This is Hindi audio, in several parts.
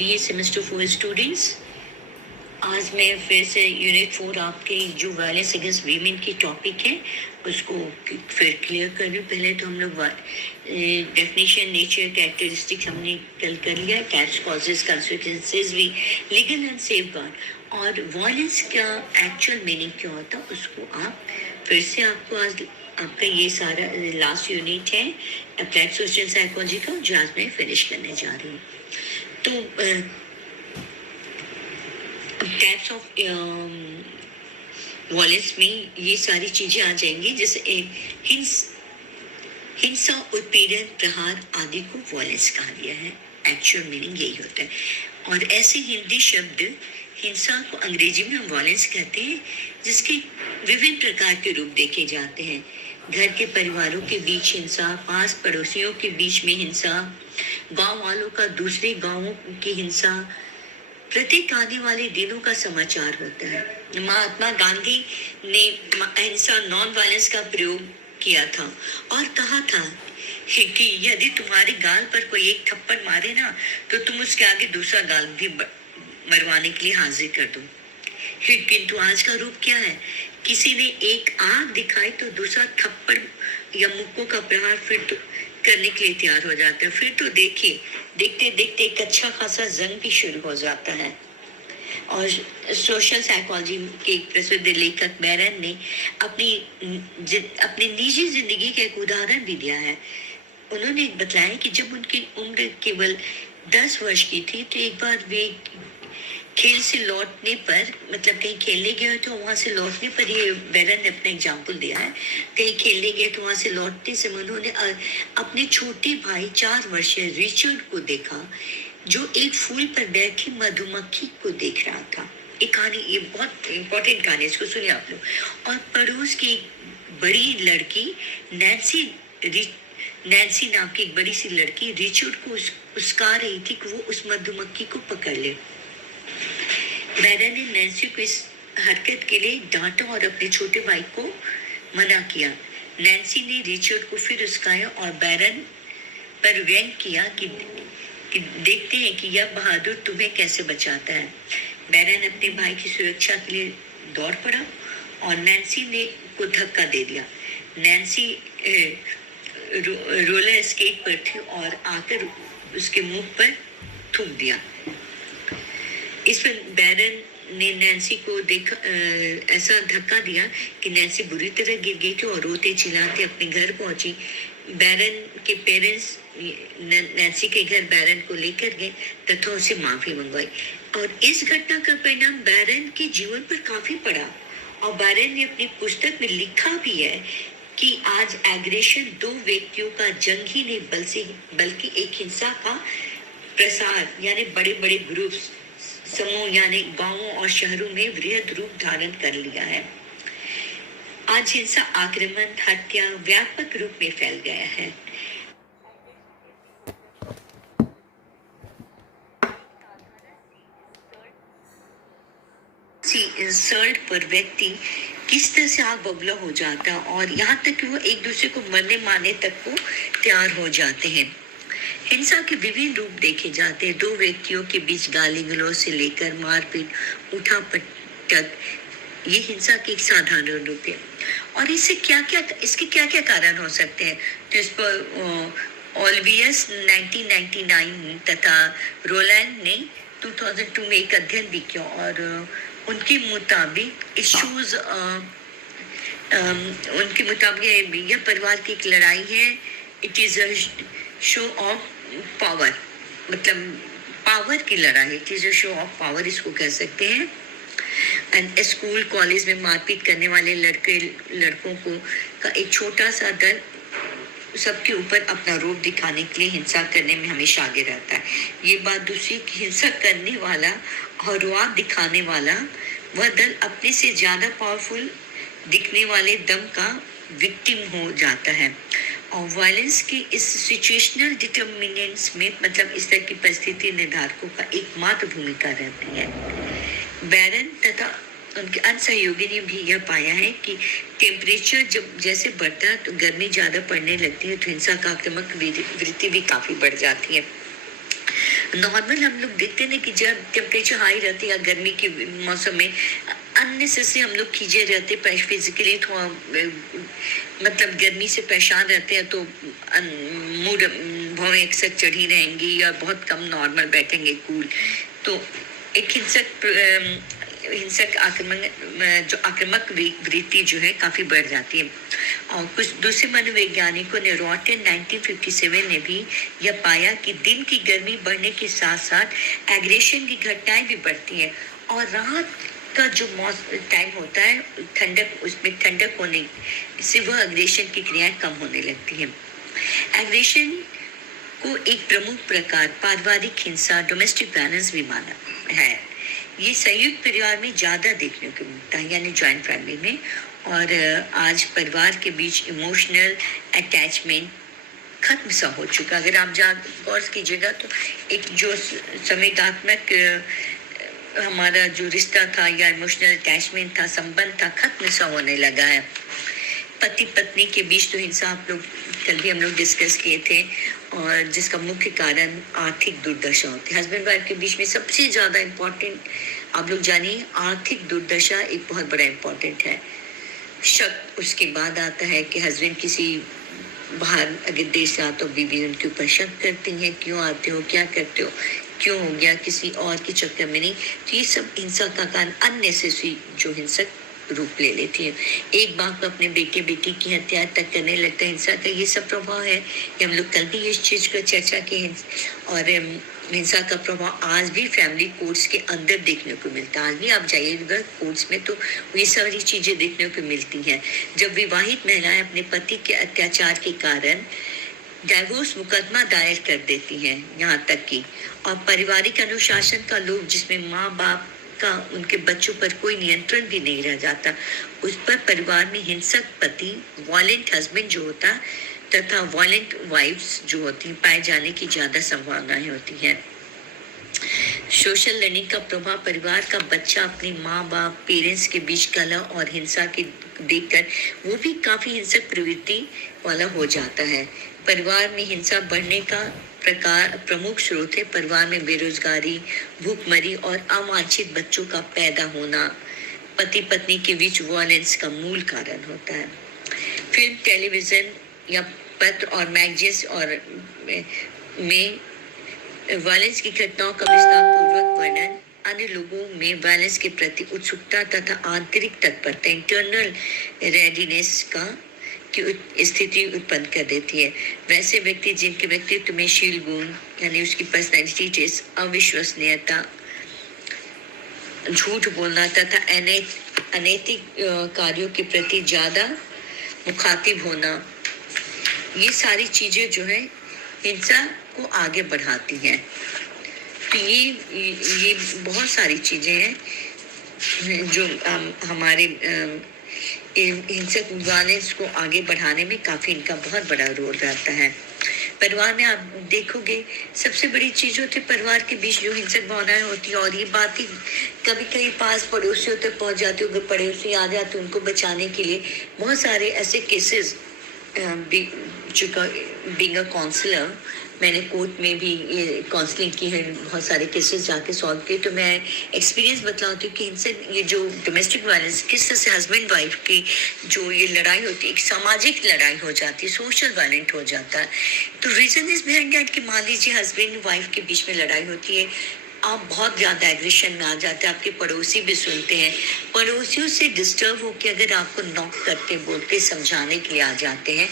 BA सेमेस्टर 4 स्टूडेंट्स, आज मैं फिर से यूनिट 4 आपके जो वायलेंस अगेंस्ट वीमेन की टॉपिक है उसको फिर क्लियर कर रही हूँ। पहले तो हम लोग डेफिनेशन, नेचर, कैरेक्टरिस्टिक्स हमने कल कर लिया है, कैच, कॉजेस, कंसिक्वेंसेस भी, लीगल एंड सेफगार्ड, और वायलेंस का एक्चुअल मीनिंग क्या होता है उसको आप फिर से आपको आज आपका ये सारा लास्ट यूनिट है अप्लाइड सोशल साइकोलॉजी का, जो आज मैं फिनिश करने जा रही हूँ। तो टाइप्स ऑफ वायलेंस में ये सारी चीजें आ जाएंगी, जैसे हिंसा, उत्पीड़न, प्रहार आदि को वायलेंस कहा गया है। एक्चुअल मीनिंग यही होता है। और ऐसे हिंदी शब्द हिंसा को अंग्रेजी में हम वायलेंस कहते हैं, जिसके विभिन्न प्रकार के रूप देखे जाते हैं। घर के परिवारों के बीच हिंसा, पास पड़ोसियों के बीच में हिंसा, गांव वालों का दूसरे गांवों की हिंसा, प्रत्येक आने वाले दिनों का समाचार होता है। महात्मा गांधी ने अहिंसा, नॉन वायलेंस का प्रयोग किया था और कहा था कि यदि तुम्हारे गाल पर कोई एक थप्पड़ मारे ना, तो तुम उसके आगे दूसरा गाल भी मरवाने के लिए हाजिर कर दो। किंतु आज का रूप क्या है? किसी ने एक आंख दिखाई तो दूसरा थप्पड़ या मुक्कों का प्रहार फिर तो करने के लिए तैयार हो जाता है। फिर तो देखिए, देखते देखते एक अच्छा खासा जंग भी शुरू हो जाता है। और सोशल साइकोलॉजी के एक प्रसिद्ध लेखक बैरन ने अपनी निजी जिंदगी का एक उदाहरण भी दिया है। उन्होंने बताया कि जब उनकी उम्र केवल 10 वर्ष की थी, तो एक बार वे खेल से लौटने पर, मतलब कहीं खेलने गए तो वहां से लौटने पर, ये बैरन ने अपना एग्जाम्पल दिया है, कहीं खेलने गए तो वहां से लौटते समय उन्होंने अपने छोटे भाई 4 वर्षीय रिचर्ड को देखा, जो एक फूल पर बैठी मधुमक्खी को देख रहा था। एक कहानी, ये बहुत इंपॉर्टेंट कहानी, इसको सुनिए आप लोग। और पड़ोस की बड़ी लड़की नैन्सी नाम की एक बड़ी सी लड़की रिचर्ड को उसका रही थी कि वो उस मधुमक्खी को पकड़ ले। बैरन ने नैन्सी को इस हरकत के लिए डांटा और अपने छोटे भाई को मना किया। नैन्सी ने रिचर्ड को फिर उस्काया और बैरन पर व्यंग किया कि देखते हैं कि यह बहादुर तुम्हें कैसे बचाता है। बैरन अपने भाई की सुरक्षा के लिए दौड़ पड़ा और नैन्सी ने को धक्का दे दिया। नैन्सी रोलर स्केट पर थी और आकर उसके मुंह पर थूक दिया। इस पर बैरन ने नैन्सी को ऐसा धक्का दिया कि नैन्सी बुरी तरह गिर गई थी और रोते चिल्लाते अपने घर पहुंची। बैरन के पेरेंट्स नैन्सी के घर बैरन को लेकर गए तथा उसे माफी मंगवाई। और इस घटना का परिणाम बैरन के जीवन पर काफी पड़ा। और बैरन ने अपनी पुस्तक में लिखा भी है कि आज एग्रेशन 2 व्यक्तियों का जंग ही नहीं बल्कि एक हिंसा का प्रसार, यानी बड़े बड़े ग्रुप समूह, यानी गांवों और शहरों में वृहद रूप धारण कर लिया है। आज हिंसा, आक्रमण, हत्या व्यापक रूप में फैल गया है। इंसल्ट पर व्यक्ति किस तरह से आग बबूला हो जाता है और यहाँ तक कि वो एक दूसरे को मरने मारने तक को तैयार हो जाते हैं। हिंसा के विभिन्न रूप देखे जाते हैं। 2 व्यक्तियों के बीच गाली गलौज से लेकर मारपीट, उठापटक, ये हिंसा के एक साधारण रूप है। और इसके क्या क्या कारण हो सकते हैं? तो इस पर ऑल्वियस 1999 तथा रोलैंड ने 2002 में एक अध्ययन भी किया और उनके मुताबिक यह परिवार की एक लड़ाई है। It is a show off power, मतलब पावर की लड़ाई। It is a show off power, इसको कह सकते हैं। एंड स्कूल कॉलेज में मारपीट करने वाले लड़कों को का एक छोटा सा दल सबके ऊपर अपना रूप दिखाने के लिए हिंसा करने में हमेशा आगे रहता है। ये बात दूसरी की हिंसा करने वाला और रुआब दिखाने वाला वह दल अपने से ज्यादा पावरफुल दिखने वाले दम का विक्टिम हो जाता है। और वायलेंस की इस सिचुएशनल डिटर्मिनेंट्स में, मतलब इस तरह की परिस्थिति निर्धारकों का एकमात्र भूमिका रहती है। बैरन तथा उनके अन्य सहयोगी ने भी यह पाया है कि टेम्परेचर जब जैसे बढ़ता है तो गर्मी ज्यादा पड़ने लगती है, तो हिंसा का आक्रामक वृत्ति भी काफी बढ़ जाती है। नॉर्मल हम लोग देखते हैं ना कि जब टेम्परेचर हाई रहती है या गर्मी के मौसम में अननेसेसरी हम लोग खींचे रहते हैं, फिजिकली थोड़ा मतलब गर्मी से परेशान रहते हैं, तो मूड भौं अक्सर चढ़ी रहेंगी या बहुत कम नॉर्मल बैठेंगे कूल, तो एक हिंसक आक्रामक वृत्ति जो है काफी बढ़ जाती है। और कुछ दूसरे मनोवैज्ञानिकों ने रॉटन 1957 ने भी यह पाया कि दिन की गर्मी बढ़ने के साथ साथ एग्रेशन की घटनाएं भी बढ़ती हैं, और रात का जो टाइम होता है ठंडक, उसमें ठंडक होने से वह एग्रेशन की क्रियाएं कम होने लगती हैं। एग्रेशन को एक प्रमुख प्रकार पारिवारिक हिंसा, डोमेस्टिक वायलेंस भी माना है। ये संयुक्त परिवार में ज्यादा देखने को मिलता है, यानी जॉइंट फैमिली में। और आज परिवार के बीच इमोशनल अटैचमेंट खत्म सा हो चुका। अगर आप गौर कीजिएगा तो एक जो संवेदनात्मक हमारा जो रिश्ता था या इमोशनल अटैचमेंट था, संबंध था, खत्म सा होने लगा है। पति पत्नी के बीच तो हिंसा आप लोग कल भी हम लोग डिस्कस किए थे, और जिसका मुख्य कारण आर्थिक दुर्दशा होती है। हस्बैंड वाइफ के बीच में सबसे ज्यादा इम्पोर्टेंट आप लोग जानिए, आर्थिक दुर्दशा एक बहुत बड़ा इम्पोर्टेंट है। शक उसके बाद आता है कि हस्बैंड किसी बाहर अगर देश से आते हो, बीवी उनके ऊपर शक करती है, क्यों आते हो, क्या करते हो, क्यों हो गया, किसी और के चक्कर में नहीं। तो ये सब हिंसा का कारण अननेसेसरी जो हिंसक रूप ले लेती है। एक बाप अपने बेटे बेटी की हत्या तक करने लगता है। हिंसा का ये सब प्रभाव है कि हम लोग कल भी इस चीज पर चर्चा की है। और हिंसा का प्रभाव आज भी फैमिली कोर्ट्स के अंदर देखने को मिलता है। आज भी आप जाइएगा कोर्ट्स में तो ये सारी चीजें देखने को मिलती हैं। जब विवाहित महिलाएं अपने पति के अत्याचार के कारण डाइवोर्स मुकदमा दायर कर देती हैं, यहाँ तक कि और पारिवारिक अनुशासन का लोभ, जिसमें माँ बाप का उनके बच्चों पर कोई नियंत्रण भी नहीं रह जाता, उस पर परिवार में हिंसक पति, वायलेंट हस्बैंड जो होता तथा वायलेंट वाइफ्स जो होती पाए जाने की ज्यादा संभावनाएं होती हैं। सोशल लर्निंग का प्रभाव परिवार का बच्चा अपनी माँ बाप पेरेंट्स के बीच कलह और हिंसा के देखकर वो भी काफी हिंसक प्रवृत्ति वाला हो जाता है। परिवार में हिंसा बढ़ने का प्रमुख स्रोत है परिवार में बेरोजगारी, भूखमरी और अवांछित बच्चों का पैदा होना पति पत्नी के बीच वायलेंस का मूल कारण होता है। फिल्म, टेलीविजन या पत्र और मैगजीन्स और में वायलेंस की घटनाओं का विस्तार पूर्वक वर्णन अन्य लोगों में वायलेंस के प्रति उत्सुकता तथा आंतरिक तत्परता, इंटरनल रेडीनेस का की स्थिति उत्पन्न कर देती है। वैसे व्यक्ति जिनके व्यक्तित्व में शील गुण यानी उसकी पर्सनैलिटी टेस्ट, अविश्वसनीयता, झूठ बोलना तथा अनैतिक कार्यों के प्रति ज्यादा मुखातिब होना, ये सारी चीजें जो है हिंसा को आगे बढ़ाती हैं। तो ये बहुत सारी चीजें हैं जो हमारे हिंसक वायलेंस को आगे बढ़ाने में काफी इनका बहुत बड़ा रोल रहता है। परिवार में आप देखोगे सबसे बड़ी चीज होती है परिवार के बीच जो हिंसक भावनाएं होती है, और ये बात ही कभी कभी पास पड़ोसियों तक पहुंच जाती है। पड़ोसी आ जाते उनको बचाने के लिए बहुत सारे ऐसे केसेस, बीइंग अ काउंसलर मैंने कोर्ट में भी ये काउंसलिंग की है, बहुत सारे केसेस जाके सॉल्व किए, तो मैं एक्सपीरियंस बतलाती हूँ कि इनसे ये जो डोमेस्टिक वायलेंस किस तरह से हस्बैंड वाइफ की जो ये लड़ाई होती है, एक सामाजिक लड़ाई हो जाती है, सोशल वायलेंट हो जाता है। तो रीजन इज बिहाइंड दैट कि मान लीजिए हस्बैंड वाइफ के बीच में लड़ाई होती है, आप बहुत ज्यादा एग्रेशन में आ जाते हैं, आपके पड़ोसी भी सुनते हैं, पड़ोसियों से डिस्टर्ब होकर अगर आपको नॉक करते बोलते समझाने के लिए आ जाते हैं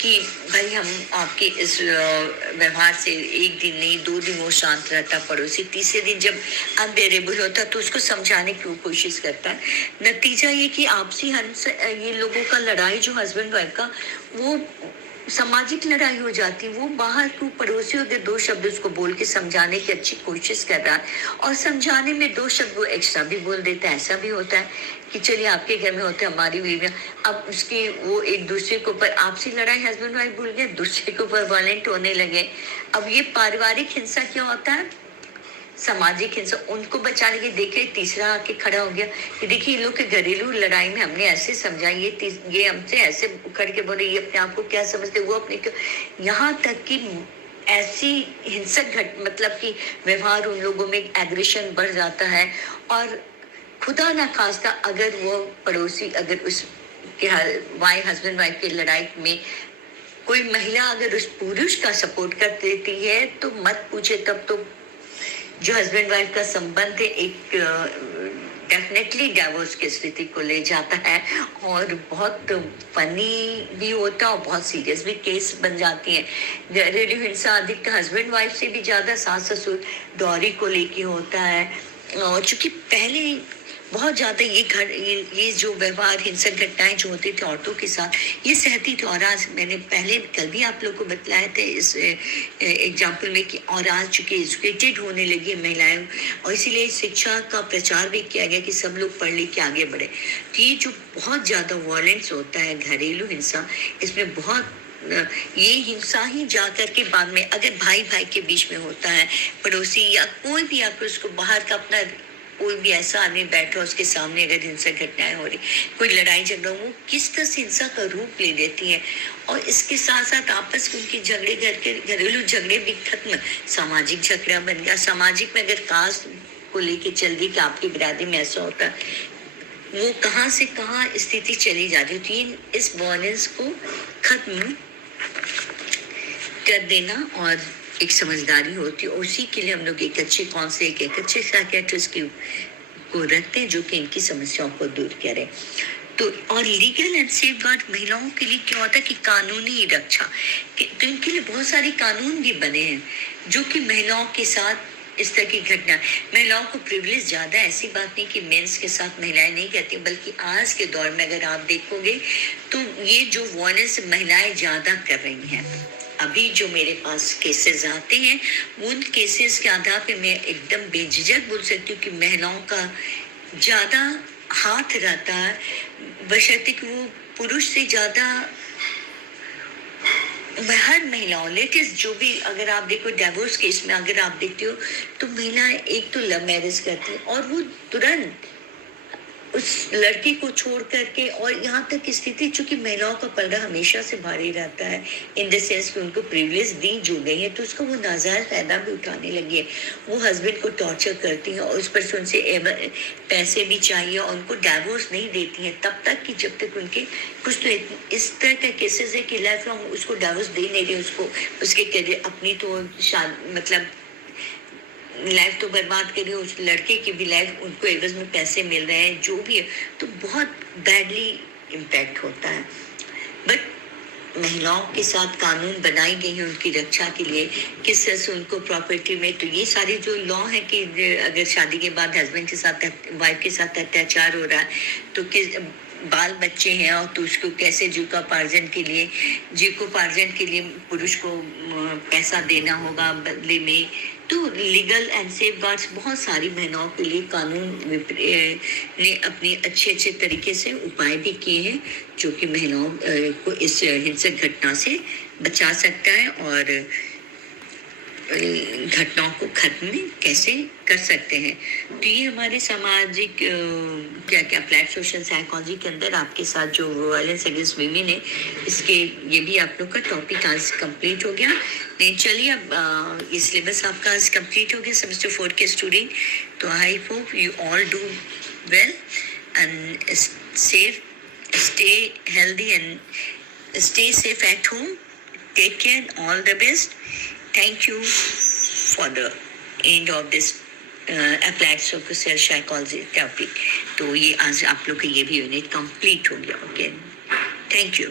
कि भाई हम आपके इस व्यवहार से एक दिन नहीं 2 दिन वो शांत रहता पड़ोसी, तीसरे दिन जब अनबेरेबल होता तो उसको समझाने की कोशिश करता है। नतीजा ये कि आपसी ये लोगों का लड़ाई जो हस्बैंड वाइफ का वो सामाजिक लड़ाई हो जाती है। वो बाहर को पड़ोसियों के 2 शब्द उसको बोल के समझाने की अच्छी कोशिश कर रहा है, और समझाने में 2 शब्द वो एक्स्ट्रा भी बोल देता है। ऐसा भी होता है कि चलिए आपके घर में होते हमारी बीवियां, अब उसकी वो एक दूसरे के ऊपर आपसी लड़ाई हस्बैंड वाइफ भूल गए, दूसरे के ऊपर वायलेंट होने लगे। अब ये पारिवारिक हिंसा क्या होता है, सामाजिक हिंसा। उनको बचाने के देखे तीसरा आके खड़ा हो गया कि देखिए ये लोग के घरेलू लड़ाई में हमने ऐसे समझा, ये हमसे ऐसे उखड़ के बोले, ये अपने आप को क्या समझते, वो अपने को, यहाँ तक कि ऐसी हिंसक मतलब कि व्यवहार उन लोगों में एग्रेशन बढ़ जाता है, और खुदा ना खास्ता अगर वो पड़ोसी अगर उस हस्बैंड वाइफ की लड़ाई में कोई महिला अगर उस पुरुष का सपोर्ट कर देती है तो मत पूछे, तब तो जो हस्बैंड वाइफ का संबंध है एक डेफिनेटली डाइवोर्स की स्थिति को ले जाता है, और बहुत फनी भी होता है और बहुत सीरियस भी केस बन जाती है। घरेलू हिंसा अधिकतर हस्बैंड वाइफ से भी ज्यादा सास ससुर डॉरी को लेके होता है, और चूंकि पहले बहुत ज्यादा ये जो व्यवहार हिंसक घटनाएं जो होती थी औरतों के साथ ये सहती थी, और आज मैंने पहले कल भी आप लोग को बताया था इस एग्जाम्पल में कि और आज चूंकि एजुकेटेड होने लगी महिलाएं, और इसीलिए शिक्षा का प्रचार भी किया गया कि सब लोग पढ़ लिख के आगे बढ़े। तो ये जो बहुत ज्यादा वायलेंस होता है घरेलू हिंसा, इसमें बहुत ये हिंसा ही जाकर के बाद में अगर भाई भाई के बीच में होता है, पड़ोसी या कोई भी आप उसको बाहर का अपना कोई भी ऐसा आदमी बैठा उसके सामने अगर हिंसक घटनाएं हो रही, कोई लड़ाई झगड़ा हो, किस तरह से हिंसा का रूप ले लेती है। और इसके साथ साथ आपस में उनके झगड़े घरेलू झगड़े भी खत्म, सामाजिक झगड़ा बन गया। सामाजिक में अगर कास्ट को लेके चल रही कि आपकी बिरादरी में ऐसा होता है, वो कहाँ से कहाँ स्थिति चली जा रही थी। इस वायलेंस को खत्म कर देना और एक समझदारी होती है, उसी के लिए हम लोग एक अच्छे साइकियाट्रिस्ट को रखते हैं जो कि इनकी समस्याओं को दूर करे। तो और लीगल एंड सेफगार्ड महिलाओं के लिए क्या होता है कि कानूनी रक्षा, तो इनके लिए बहुत सारे कानून भी बने हैं जो कि महिलाओं के साथ इस तरह की घटना, महिलाओं को प्रिविलेज ज्यादा, ऐसी बात नहीं कि मेंस के साथ महिलाएं नहीं करती, बल्कि आज के दौर में अगर आप देखोगे तो ये जो वायलेंस महिलाएं ज्यादा कर रही हैं। अभी जो मेरे पास केसेस आते हैं उन केसेस के आधार पे मैं एकदम बेझिझक बोल सकती हूँ कि महिलाओं का ज्यादा हाथ रहता है, बशर्ते कि वो पुरुष से ज्यादा। हर महिलाओं लेटेस्ट जो भी अगर आप देखो डिवोर्स केस में अगर आप देखते हो तो महिलाएं एक तो लव मैरिज करती है और वो तुरंत उस लड़की को छोड़ करके, और यहाँ तक की स्थिति चूंकि महिलाओं का पलड़ा हमेशा से भारी रहता है इन द सेंस कि उनको प्रिविलेज दी जो गई है, तो उसका वो नाजायज फायदा भी उठाने लगी है। वो हस्बैंड को टॉर्चर करती है और उस पर से उनसे पैसे भी चाहिए और उनको डाइवोर्स नहीं देती है तब तक कि जब तक उनके कुछ तो इस तरह का केसेस है कि लाइफ लॉन्ग उसको डाइवोर्स दे नहीं रही, उसको उसके करियर अपनी तो मतलब लाइफ तो बर्बाद करी, उस लड़के की भी लाइफ, उनको एवज में पैसे मिल रहे हैं जो भी है, तो बहुत बैडली इम्पैक्ट होता है। बट महिलाओं के साथ कानून बनाई गई है उनकी रक्षा के लिए, किस तरह से उनको प्रॉपर्टी में, तो ये सारे जो लॉ है कि अगर शादी के बाद हस्बैंड के साथ वाइफ के साथ अत्याचार हो रहा है तो किस बाल बच्चे हैं और तो उसको कैसे जीविकोपार्जन के लिए पुरुष को पैसा देना होगा बदले में। तो लीगल एंड सेफगार्ड्स बहुत सारी महिलाओं के लिए कानून ने अपने अच्छे तरीके से उपाय भी किए हैं जो कि महिलाओं को इस हिंसक घटना से बचा सकता है और घटनाओं को खत्म कैसे कर सकते हैं। तो ये हमारे सामाजिक क्या अप्लाइड सोशल साइकोलॉजी के अंदर आपके साथ जो वायलेंस अगेंस्ट वीमेन है, इसके ये भी आप लोग का टॉपिक आज कंप्लीट हो गया। नहीं चलिए अब ये सिलेबस आपका आज कंप्लीट हो गया सेमेस्टर 4 के स्टूडेंट। तो I hope you all do well and stay healthy and stay safe at home. Take care, all the best. Thank you for the end of this applied social psychology topic. तो ये आज आप लोग का ये भी यूनिट कंप्लीट हो गया। Okay, thank you.